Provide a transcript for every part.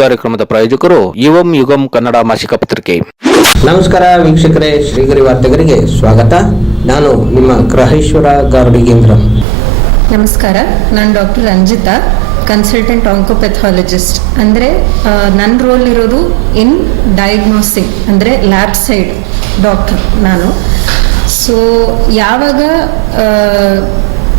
ಕಾರ್ಯಕ್ರಮದ ಪ್ರಾಯೋಜಕರು ಯುವಂ ಯುಗಂ ಕನ್ನಡ ಮಾಸಿಕ ಪತ್ರಿಕೆ. ನಮಸ್ಕಾರ ವೀಕ್ಷಕರೇ ಶ್ರೀಗರಿ ವಾರ್ತೆಗರಿಗೆ ಸ್ವಾಗತ. ನಾನು ನಿಮ್ಮ ಗ್ರಹೇಶ್ವರ ಗಾರ್ಡಿಗೇಂದ್ರ. ನಮಸ್ಕಾರ ನಾನು ಡಾಕ್ಟರ್ ರಂಜಿತಾ ಕನ್ಸಲ್ಟೆಂಟ್ ಆಂಕೋಪೆಥಾಲಜಿಸ್ಟ್ ಅಂದರೆ ನನ್ನ ರೋಲ್ ಇರೋದು ಇನ್ ಡಯಾಗ್ನೋಸ್ಟಿಕ್ ಅಂದರೆ ಲ್ಯಾಬ್ ಸೈಡ್ ಡಾಕ್ಟರ್ ನಾನು. ಸೊ ಯಾವಾಗ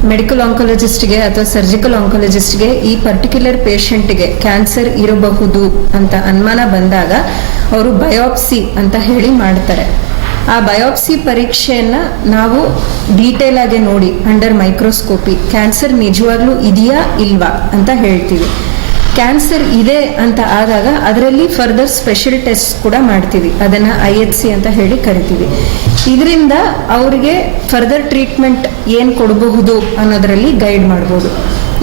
ಮೆಡಿಕಲ್ ಆಂಕಾಲಜಿಸ್ಟ್ಗೆ ಅಥವಾ ಸರ್ಜಿಕಲ್ ಆಂಕಾಲಜಿಸ್ಟ್ಗೆ ಈ ಪರ್ಟಿಕ್ಯುಲರ್ ಪೇಷಂಟ್ಗೆ ಕ್ಯಾನ್ಸರ್ ಇರಬಹುದು ಅಂತ ಅನುಮಾನ ಬಂದಾಗ ಅವರು ಬಯೋಪ್ಸಿ ಅಂತ ಹೇಳಿ ಮಾಡ್ತಾರೆ. ಆ ಬಯೋಪ್ಸಿ ಪರೀಕ್ಷೆಯನ್ನ ನಾವು ಡೀಟೇಲ್ ಆಗಿ ನೋಡಿ ಅಂಡರ್ ಮೈಕ್ರೋಸ್ಕೋಪಿ ಕ್ಯಾನ್ಸರ್ ನಿಜವಾಗ್ಲೂ ಇದೆಯಾ ಇಲ್ವಾ ಅಂತ ಹೇಳ್ತೀವಿ. ಕ್ಯಾನ್ಸರ್ ಇದೆ ಅಂತ ಆದಾಗ ಅದರಲ್ಲಿ ಫರ್ದರ್ ಸ್ಪೆಷಲ್ ಟೆಸ್ಟ್ ಕೂಡ ಮಾಡ್ತೀವಿ. ಅದನ್ನು ಐ ಎಚ್ ಸಿ ಅಂತ ಹೇಳಿ ಕರಿತೀವಿ. ಇದರಿಂದ ಅವರಿಗೆ ಫರ್ದರ್ ಟ್ರೀಟ್ಮೆಂಟ್ ಏನು ಕೊಡಬಹುದು ಅನ್ನೋದರಲ್ಲಿ ಗೈಡ್ ಮಾಡ್ಬೋದು.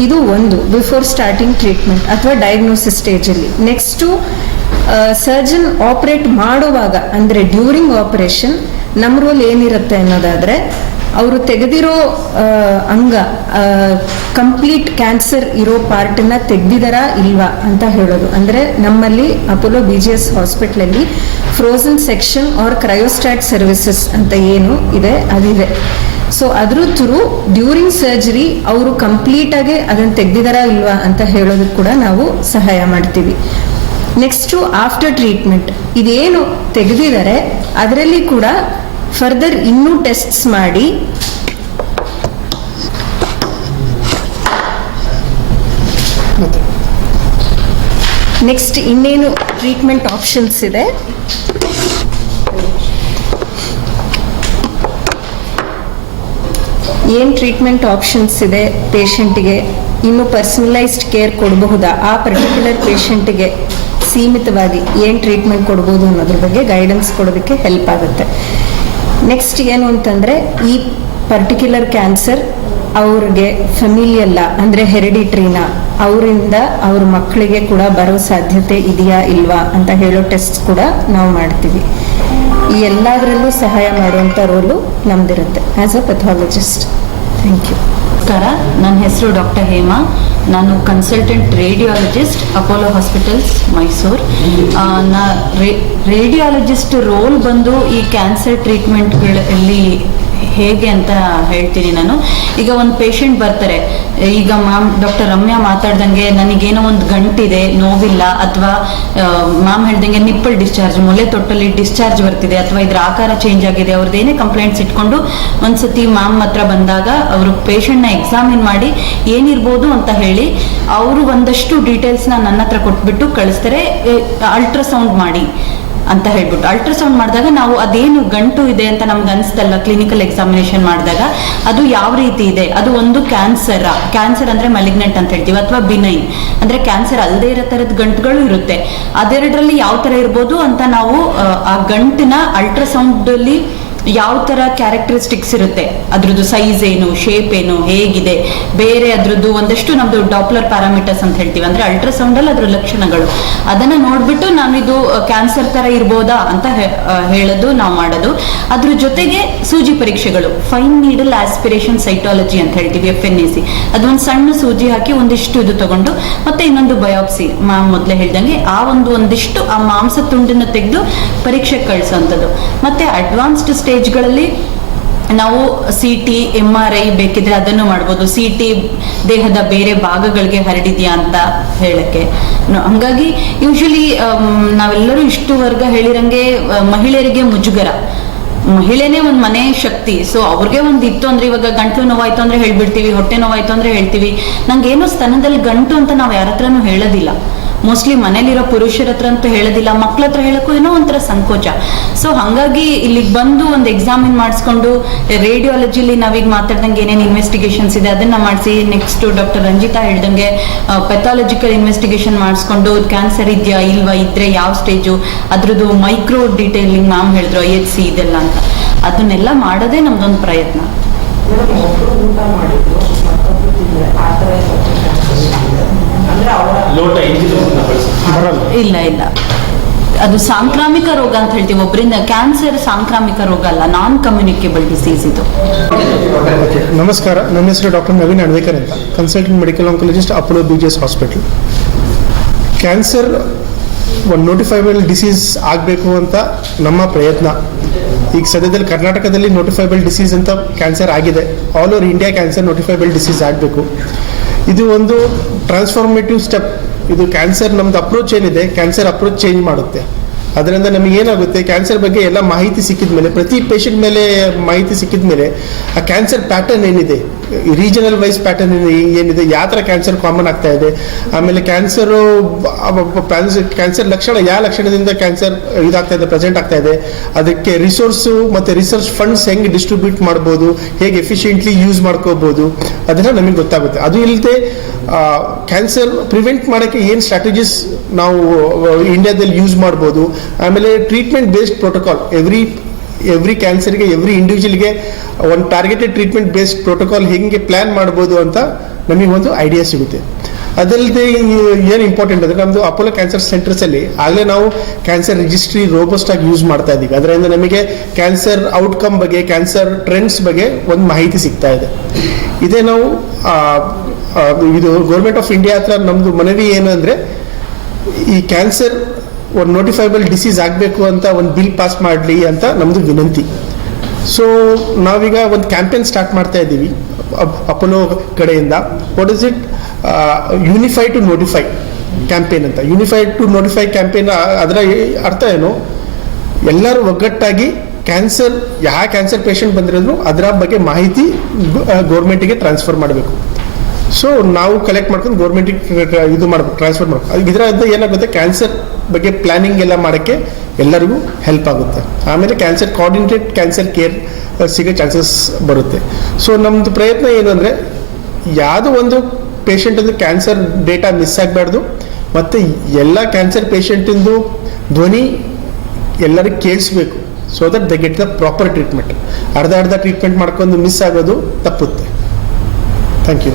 ಇದು ಒಂದು ಬಿಫೋರ್ ಸ್ಟಾರ್ಟಿಂಗ್ ಟ್ರೀಟ್ಮೆಂಟ್ ಅಥವಾ ಡಯಾಗ್ನೋಸಿಸ್ ಸ್ಟೇಜಲ್ಲಿ ನೆಕ್ಸ್ಟು ಸರ್ಜನ್ ಆಪರೇಟ್ ಮಾಡುವಾಗ, ಅಂದರೆ ಡ್ಯೂರಿಂಗ್ ಆಪರೇಷನ್ ನಮ್ಮ ರೋಲ್ ಏನಿರುತ್ತೆ ಅನ್ನೋದಾದರೆ ಅವರು ತೆಗೆದಿರೋ ಅಂಗ ಕಂಪ್ಲೀಟ್ ಕ್ಯಾನ್ಸರ್ ಇರೋ ಪಾರ್ಟನ್ನ ತೆಗ್ದಿದಾರಾ ಇಲ್ವಾ ಅಂತ ಹೇಳೋದು. ಅಂದರೆ ನಮ್ಮಲ್ಲಿ ಅಪೋಲೋ ಬಿ ಜಿ ಎಸ್ ಹಾಸ್ಪಿಟ್ಲಲ್ಲಿ frozen section or cryostat services ಅಂತ ಏನು ಇದೆ, ಅದಿದೆ. ಸೊ ಅದ್ರ ಥ್ರೂ ಡ್ಯೂರಿಂಗ್ ಸರ್ಜರಿ ಅವರು ಕಂಪ್ಲೀಟಾಗಿ ಅದನ್ನು ತೆಗ್ದಿದಾರಾ ಇಲ್ವಾ ಅಂತ ಹೇಳೋದಕ್ಕೆ ಕೂಡ ನಾವು ಸಹಾಯ ಮಾಡ್ತೀವಿ. ನೆಕ್ಸ್ಟು ಆಫ್ಟರ್ ಟ್ರೀಟ್ಮೆಂಟ್ ಇದೇನು ತೆಗೆದಿದ್ದಾರೆ ಅದರಲ್ಲಿ ಕೂಡ ಫರ್ದರ್ ಇನ್ನೂ ಟೆಸ್ಟ್ಸ್ ಮಾಡಿ. ನೆಕ್ಸ್ಟ್ ಇನ್ನೇನು ಟ್ರೀಟ್ಮೆಂಟ್ ಆಪ್ಷನ್ಸ್ ಇದೆ? ಏನು ಟ್ರೀಟ್ಮೆಂಟ್ ಆಪ್ಷನ್ಸ್ ಇದೆ ಪೇಷಂಟ್ಗೆ ಇನ್ನು ಪರ್ಸನಲೈಸ್ಡ್ ಕೇರ್ ಕೊಡಬಹುದಾ? ಆ ಪರ್ಟಿಕ್ಯುಲರ್ ಪೇಷಂಟ್ಗೆ ಸೀಮಿತವಾಗಿ ಏನು ಟ್ರೀಟ್ಮೆಂಟ್ ಕೊಡ್ಬೋದು ಅನ್ನೋದ್ರ ಬಗ್ಗೆ ಗೈಡೆನ್ಸ್ ಕೊಡೋದಕ್ಕೆ ಹೆಲ್ಪ್ ಆಗುತ್ತೆ. ನೆಕ್ಸ್ಟ್ ಏನು ಅಂತಂದರೆ, ಈ ಪರ್ಟಿಕ್ಯುಲರ್ ಕ್ಯಾನ್ಸರ್ ಅವ್ರಿಗೆ ಫೆಮಿಲಿಯಲ್ಲ ಅಂದರೆ ಹೆರಿಡಿಟ್ರಿನ ಅವರಿಂದ ಅವ್ರ ಮಕ್ಕಳಿಗೆ ಕೂಡ ಬರೋ ಸಾಧ್ಯತೆ ಇದೆಯಾ ಇಲ್ವಾ ಅಂತ ಹೇಳೋ ಟೆಸ್ಟ್ ಕೂಡ ನಾವು ಮಾಡ್ತೀವಿ. ಈ ಎಲ್ಲದರಲ್ಲೂ ಸಹಾಯ ಮಾಡುವಂಥ role ನಮ್ದಿರುತ್ತೆ as a pathologist thank you ನಮಸ್ಕಾರ, ನನ್ನ ಹೆಸರು ಡಾಕ್ಟರ್ ಹೇಮಾ. ನಾನು consultant radiologist Apollo hospitals Mysuru ನಾ ರೇಡಿಯಾಲಜಿಸ್ಟ್ ರೋಲ್ ಬಂದು ಈ ಕ್ಯಾನ್ಸರ್ ಟ್ರೀಟ್ಮೆಂಟ್ಗಳಲ್ಲಿ ಹೇಗೆ ಅಂತ ಹೇಳ್ತೀನಿ ನಾನು. ಈಗ ಒಂದು ಪೇಷಂಟ್ ಬರ್ತಾರೆ. ಈಗ ಮ್ಯಾಮ್ ಡಾಕ್ಟರ್ ರಮ್ಯಾ ಮಾತಾಡ್ದಂಗೆ ನನಗೇನೋ ಒಂದು ಗಂಟಿದೆ, ನೋವಿಲ್ಲ, ಅಥವಾ ಮ್ಯಾಮ್ ಹೇಳ್ದಂಗೆ ನಿಪ್ಪಲ್ ಡಿಸ್ಚಾರ್ಜ್ ಮೊಲೆ ತೊಟ್ಟಲ್ಲಿ ಡಿಸ್ಚಾರ್ಜ್ ಬರ್ತಿದೆ, ಅಥವಾ ಇದ್ರ ಆಕಾರ ಚೇಂಜ್ ಆಗಿದೆ ಅವ್ರದ್ದೇನೇ ಕಂಪ್ಲೇಂಟ್ಸ್ ಇಟ್ಕೊಂಡು ಒಂದ್ಸತಿ ಮ್ಯಾಮ್ ಹತ್ರ ಬಂದಾಗ ಅವರು ಪೇಷಂಟ್ನ ಎಕ್ಸಾಮಿನ್ ಮಾಡಿ ಏನಿರ್ಬೋದು ಅಂತ ಹೇಳಿ ಅವರು ಒಂದಷ್ಟು ಡೀಟೇಲ್ಸ್ನ ನನ್ನ ಹತ್ರ ಕೊಟ್ಬಿಟ್ಟು ಕಳಿಸ್ತಾರೆ ಅಲ್ಟ್ರಾಸೌಂಡ್ ಮಾಡಿ. ಅಂತ ಹೇಳ್ಬಿಟ್ಟು ಅಲ್ಟ್ರಾಸೌಂಡ್ ಮಾಡಿದಾಗ ನಾವು ಅದೇನು ಗಂಟು ಇದೆ ಅಂತ ನಮ್ಗೆ ಅನಿಸ್ತಲ್ಲ ಕ್ಲಿನಿಕಲ್ ಎಕ್ಸಾಮಿನೇಷನ್ ಮಾಡಿದಾಗ? ಅದು ಯಾವ ರೀತಿ ಇದೆ? ಅದು ಒಂದು ಕ್ಯಾನ್ಸರ್ ಕ್ಯಾನ್ಸರ್ ಅಂದ್ರೆ ಮಲಿಗ್ನೆಂಟ್ ಅಂತ ಹೇಳ್ತೀವಿ ಅಥವಾ ಬಿನೈನ್ ಅಂದ್ರೆ ಕ್ಯಾನ್ಸರ್ ಅಲ್ಲದೆ ಇರೋ ತರದ ಗಂಟುಗಳು ಇರುತ್ತೆ. ಅದೆರಡರಲ್ಲಿ ಯಾವ ತರ ಇರ್ಬೋದು ಅಂತ ನಾವು ಆ, ಗಂಟಿನ ಅಲ್ಟ್ರಾಸೌಂಡ್ ಅಲ್ಲಿ ಯಾವ ತರ ಕ್ಯಾರೆಕ್ಟರಿಸ್ಟಿಕ್ಸ್ ಇರುತ್ತೆ? ಅದ್ರದ್ದು ಸೈಜ್ ಏನು ಶೇಪ್ ಏನು, ಹೇಗಿದೆ? ಬೇರೆ ಅದ್ರದ್ದು ಒಂದಷ್ಟು ನಮ್ದು ಡಾಪ್ಲರ್ ಪ್ಯಾರಾಮೀಟರ್ಸ್ ಅಂತ ಹೇಳ್ತೀವಿ. ಅಂದ್ರೆ ಅಲ್ಟ್ರಾಸೌಂಡ್ ಅಲ್ಲಿ ಅದ್ರ ಲಕ್ಷಣಗಳು. ಅದನ್ನ ನೋಡ್ಬಿಟ್ಟು ನಾವಿದು ಕ್ಯಾನ್ಸರ್ ತರ ಇರ್ಬೋದಾ ಅಂತ ಹೇಳೋದು ನಾವು ಮಾಡೋದು. ಅದ್ರ ಜೊತೆಗೆ ಸೂಜಿ ಪರೀಕ್ಷೆಗಳು. ಫೈನ್ ನೀಡಲ್ ಆಸ್ಪಿರೇಷನ್ ಸೈಟಾಲಜಿ ಅಂತ ಹೇಳ್ತೀವಿ ಎಫ್ ಎನ್ ಎ ಸಿ ಅದೊಂದು ಸಣ್ಣ ಸೂಜಿ ಹಾಕಿ ಒಂದಿಷ್ಟು ಇದು ತಗೊಂಡು, ಮತ್ತೆ ಇನ್ನೊಂದು ಬಯೋಪ್ಸಿ ಮಾ, ಮೊದಲೇ ಹೇಳ್ದಂಗೆ ಆ ಒಂದು ಒಂದಿಷ್ಟು ಆ ಮಾಂಸ ತುಂಡನ್ನು ತೆಗೆದು ಪರೀಕ್ಷೆಗೆ ಕಳಿಸೋಂಥದ್ದು. ಮತ್ತೆ ಅಡ್ವಾನ್ಸ್ಡ್ ಸ್ಟೇಜ್ಗಳಲ್ಲಿ ನಾವು C T M R I ಬೇಕಿದ್ರೆ ಅದನ್ನು ಮಾಡ್ಬೋದು. ಸಿ ಟಿ ದೇಹದ ಬೇರೆ ಭಾಗಗಳಿಗೆ ಹರಡಿದ್ಯಾ ಅಂತ ಹೇಳಕ್ಕೆ. ಹಂಗಾಗಿ ಯೂಶಲಿ ನಾವೆಲ್ಲರೂ ಇಷ್ಟು ವರ್ಗ ಹೇಳಿರಂಗೆ ಮಹಿಳೆಯರಿಗೆ ಮುಜುಗರ. ಮಹಿಳೆನೇ ಒಂದು ಮನೆ ಶಕ್ತಿ. ಸೊ ಅವ್ರಿಗೆ ಒಂದ್ ಇತ್ತು ಅಂದ್ರೆ ಇವಾಗ ಗಂಟ್ಲು ನೋವಾಯ್ತು ಅಂದ್ರೆ ಹೇಳ್ಬಿಡ್ತೀವಿ, ಹೊಟ್ಟೆ ನೋವಾಯ್ತು ಅಂದ್ರೆ ಹೇಳ್ತೀವಿ. ನಂಗೇನೋ ಸ್ತನದಲ್ಲಿ ಗಂಟು ಅಂತ ನಾವು ಯಾರತ್ರನೂ ಹೇಳೋದಿಲ್ಲ. ಮೋಸ್ಟ್ಲಿ ಮನೇಲಿರೋ ಪುರುಷರ ಹತ್ರ ಅಂತೂ ಹೇಳೋದಿಲ್ಲ, ಮಕ್ಳ ಹತ್ರ ಹೇಳಕ್ಕೂ ಏನೋ ಒಂಥರ ಸಂಕೋಚ. ಸೊ ಹಂಗಾಗಿ ಇಲ್ಲಿಗೆ ಬಂದು ಒಂದು ಎಕ್ಸಾಮಿನ್ ಮಾಡಿಸ್ಕೊಂಡು ರೇಡಿಯಾಲಜಿಲಿ ನಾವೀಗ ಮಾತಾಡ್ದಂಗೆ ಏನೇನು ಇನ್ವೆಸ್ಟಿಗೇಷನ್ಸ್ ಇದೆ ಅದನ್ನ ಮಾಡಿಸಿ ನೆಕ್ಸ್ಟ್ ಡಾಕ್ಟರ್ ರಂಜಿತಾ ಹೇಳ್ದಂಗೆ ಪೆಥಾಲಜಿಕಲ್ ಇನ್ವೆಸ್ಟಿಗೇಷನ್ ಮಾಡಿಸ್ಕೊಂಡು ಕ್ಯಾನ್ಸರ್ ಇದೆಯಾ ಇಲ್ವಾ ಇದ್ರೆ ಯಾವ ಸ್ಟೇಜು ಅದ್ರದ್ದು ಮೈಕ್ರೋ ಡೀಟೇಲಿಂಗ್ ಮ್ಯಾಮ್ ಹೇಳಿದ್ರು, ಐ ಎಚ್ ಸಿ ಇದೆಲ್ಲ ಅಂತ. ಅದನ್ನೆಲ್ಲ ಮಾಡೋದೇ ನಮ್ದೊಂದು ಪ್ರಯತ್ನ. ಊಟ ಬರಲ್ಲ ಇಲ್ಲ ಇಲ್ಲ. ಅದು ಸಾಂಕ್ರಾಮಿಕ ರೋಗ ಅಂತ ಹೇಳ್ತೀವಿ. ಒಬ್ಬರಿಂದ ಕ್ಯಾನ್ಸರ್ ಸಾಂಕ್ರಾಮಿಕ ರೋಗ ಅಲ್ಲ ನಾನ್ ಕಮ್ಯುನಿಕೇಬಲ್ ಡಿಸೀಸ್ ಇದು. ನಮಸ್ಕಾರ. ನನ್ನ ಹೆಸರು ಡಾಕ್ಟರ್ ನವೀನ್ ಅಡ್ವೇಕರ್ ಅಂತ. Consultant medical oncologist Apollo B G S hospital cancer ಒಂದು ನೋಟಿಫೈಬಲ್ ಡಿಸೀಸ್ ಆಗಬೇಕು ಅಂತ ನಮ್ಮ ಪ್ರಯತ್ನ. ಈಗ ಸದ್ಯದಲ್ಲಿ ಕರ್ನಾಟಕದಲ್ಲಿ ನೋಟಿಫೈಬಲ್ ಡಿಸೀಸ್ ಅಂತ ಕ್ಯಾನ್ಸರ್ ಆಗಿದೆ. All over India cancer notifiable disease ಆಗಬೇಕು. ಇದು ಒಂದು ಟ್ರಾನ್ಸ್ಫಾರ್ಮೇಟಿವ್ ಸ್ಟೆಪ್ ಇದು ಕ್ಯಾನ್ಸರ್ ನಮ್ದು ಅಪ್ರೋಚ್ ಏನಿದೆ ಕ್ಯಾನ್ಸರ್ ಅಪ್ರೋಚ್ ಚೇಂಜ್ ಮಾಡುತ್ತೆ. ಅದರಿಂದ ನಮಗೆ ಏನಾಗುತ್ತೆ ಕ್ಯಾನ್ಸರ್ ಬಗ್ಗೆ ಎಲ್ಲ ಮಾಹಿತಿ ಸಿಕ್ಕಿದ ಮೇಲೆ, ಪ್ರತಿ ಪೇಷಂಟ್ ಮೇಲೆ ಮಾಹಿತಿ ಸಿಕ್ಕಿದ ಮೇಲೆ ಆ ಕ್ಯಾನ್ಸರ್ ಪ್ಯಾಟರ್ನ್ ಏನಿದೆ ರೀಜನಲ್ ವೈಸ್ ಪ್ಯಾಟರ್ನ್ ಏನಿದೆ, ಯಾವ ಥರ ಕ್ಯಾನ್ಸರ್ ಕಾಮನ್ ಆಗ್ತಾ ಇದೆ, ಆಮೇಲೆ ಕ್ಯಾನ್ಸರು ಕ್ಯಾನ್ಸರ್ ಲಕ್ಷಣ, ಯಾವ ಲಕ್ಷಣದಿಂದ ಕ್ಯಾನ್ಸರ್ ಇದಾಗ್ತಾ ಇದೆ ಪ್ರೆಸೆಂಟ್ ಆಗ್ತಾ ಇದೆ, ಅದಕ್ಕೆ ರಿಸೋರ್ಸು ಮತ್ತು ರಿಸರ್ಚ್ ಫಂಡ್ಸ್ ಹೆಂಗೆ ಡಿಸ್ಟ್ರಿಬ್ಯೂಟ್ ಮಾಡ್ಬೋದು, ಹೇಗೆ ಎಫಿಷಿಯೆಂಟ್ಲಿ ಯೂಸ್ ಮಾಡ್ಕೋಬೋದು, ಅದೆಲ್ಲ ನಮಗೆ ಗೊತ್ತಾಗುತ್ತೆ. ಅದು ಇಲ್ಲದೆ ಕ್ಯಾನ್ಸರ್ ಪ್ರಿವೆಂಟ್ ಮಾಡೋಕ್ಕೆ ಏನು ಸ್ಟ್ರಾಟಜೀಸ್ ನಾವು ಇಂಡಿಯಾದಲ್ಲಿ ಯೂಸ್ ಮಾಡ್ಬೋದು ಆಮೇಲೆ treatment based protocol every every ಕ್ಯಾನ್ಸರ್ಗೆ ಎವ್ರಿ ಇಂಡಿವಿಜುವಲ್ಗೆ ಒಂದು ಟಾರ್ಗೆಟೆಡ್ ಟ್ರೀಟ್ಮೆಂಟ್ ಬೇಸ್ಡ್ ಪ್ರೋಟೋಕಾಲ್ ಹೆಂಗೆ ಪ್ಲ್ಯಾನ್ ಮಾಡ್ಬೋದು ಅಂತ ನಮಗೆ ಒಂದು ಐಡಿಯಾ ಸಿಗುತ್ತೆ. ಅದಲ್ಲದೆ ಏನು ಇಂಪಾರ್ಟೆಂಟ್ ಅಂದರೆ ನಮ್ಮದು ಅಪೋಲೋ ಕ್ಯಾನ್ಸರ್ ಸೆಂಟರ್ಸಲ್ಲಿ ಆಗಲೇ ನಾವು ಕ್ಯಾನ್ಸರ್ ರಿಜಿಸ್ಟ್ರಿ ರೋಬಸ್ಟ್ ಆಗಿ ಯೂಸ್ ಮಾಡ್ತಾ ಇದ್ದೀವಿ ಅದರಿಂದ ನಮಗೆ ಕ್ಯಾನ್ಸರ್ ಔಟ್ಕಮ್ ಬಗ್ಗೆ ಕ್ಯಾನ್ಸರ್ ಟ್ರೆಂಡ್ಸ್ ಬಗ್ಗೆ ಒಂದು ಮಾಹಿತಿ ಸಿಗ್ತಾ ಇದೆ. ಇದೇ ನಾವು ಇದು ಗೌರ್ಮೆಂಟ್ ಆಫ್ ಇಂಡಿಯಾ ಹತ್ರ ನಮ್ಮದು ಮನವಿ ಏನು ಅಂದರೆ ಈ ಕ್ಯಾನ್ಸರ್ ಒಂದು ನೋಟಿಫೈಬಲ್ ಡಿಸೀಸ್ ಆಗಬೇಕು ಅಂತ ಒಂದು ಬಿಲ್ ಪಾಸ್ ಮಾಡಲಿ ಅಂತ ನಮ್ಮದು ವಿನಂತಿ. ಸೊ ನಾವೀಗ ಒಂದು ಕ್ಯಾಂಪೇನ್ ಸ್ಟಾರ್ಟ್ ಮಾಡ್ತಾ ಇದ್ದೀವಿ, ಅಪ್- ಅಪೋಲೋ ಕಡೆಯಿಂದ. What is it unify to notify campaign ಅಂತ. ಯೂನಿಫೈ ಟು ನೋಟಿಫೈ ಕ್ಯಾಂಪೇನ್ ಅದರ ಅರ್ಥ ಏನು? ಎಲ್ಲರೂ ಒಗ್ಗಟ್ಟಾಗಿ ಕ್ಯಾನ್ಸರ್ ಯಾವ ಕ್ಯಾನ್ಸರ್ ಪೇಷಂಟ್ ಬಂದಿರೋದು ಅದರ ಬಗ್ಗೆ ಮಾಹಿತಿ ಗೌರ್ಮೆಂಟಿಗೆ ಟ್ರಾನ್ಸ್ಫರ್ ಮಾಡಬೇಕು. ಸೊ ನಾವು ಕಲೆಕ್ಟ್ ಮಾಡ್ಕೊಂಡು ಗೌರ್ಮೆಂಟಿಗೆ ಇದು ಮಾಡ್ಬೇಕು ಟ್ರಾನ್ಸ್ಫರ್ ಮಾಡ್ಬೇಕು ಇದರಿಂದ ಏನಾಗುತ್ತೆ? ಕ್ಯಾನ್ಸರ್ ಬಗ್ಗೆ ಪ್ಲಾನಿಂಗ್ ಎಲ್ಲ ಮಾಡೋಕ್ಕೆ ಎಲ್ಲರಿಗೂ ಹೆಲ್ಪ್ ಆಗುತ್ತೆ. ಆಮೇಲೆ ಕ್ಯಾನ್ಸರ್ ಕೋಆರ್ಡಿನೇಟೆಡ್ ಕ್ಯಾನ್ಸರ್ ಕೇರ್ ಸಿಗೋ ಚಾನ್ಸಸ್ ಬರುತ್ತೆ. ಸೊ ನಮ್ಮದು ಪ್ರಯತ್ನ ಏನು ಅಂದರೆ, ಯಾವುದೋ ಒಂದು ಪೇಷಂಟದ್ದು ಕ್ಯಾನ್ಸರ್ ಡೇಟಾ ಮಿಸ್ ಆಗಬಾರ್ದು. ಮತ್ತು ಎಲ್ಲ ಕ್ಯಾನ್ಸರ್ ಪೇಷಂಟಿಂದು ಧ್ವನಿ ಎಲ್ಲರಿಗೂ ಕೇಳಿಸ್ಬೇಕು. So that the get the proper treatment ಅರ್ಧ ಅರ್ಧ ಟ್ರೀಟ್ಮೆಂಟ್ ಮಾಡ್ಕೊಂಡು ಮಿಸ್ ಆಗೋದು ತಪ್ಪುತ್ತೆ. ಥ್ಯಾಂಕ್ ಯು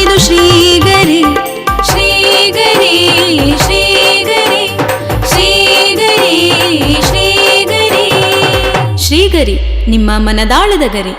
ನಿಮ್ಮ ಮನದಾಳದ ಗರಿ.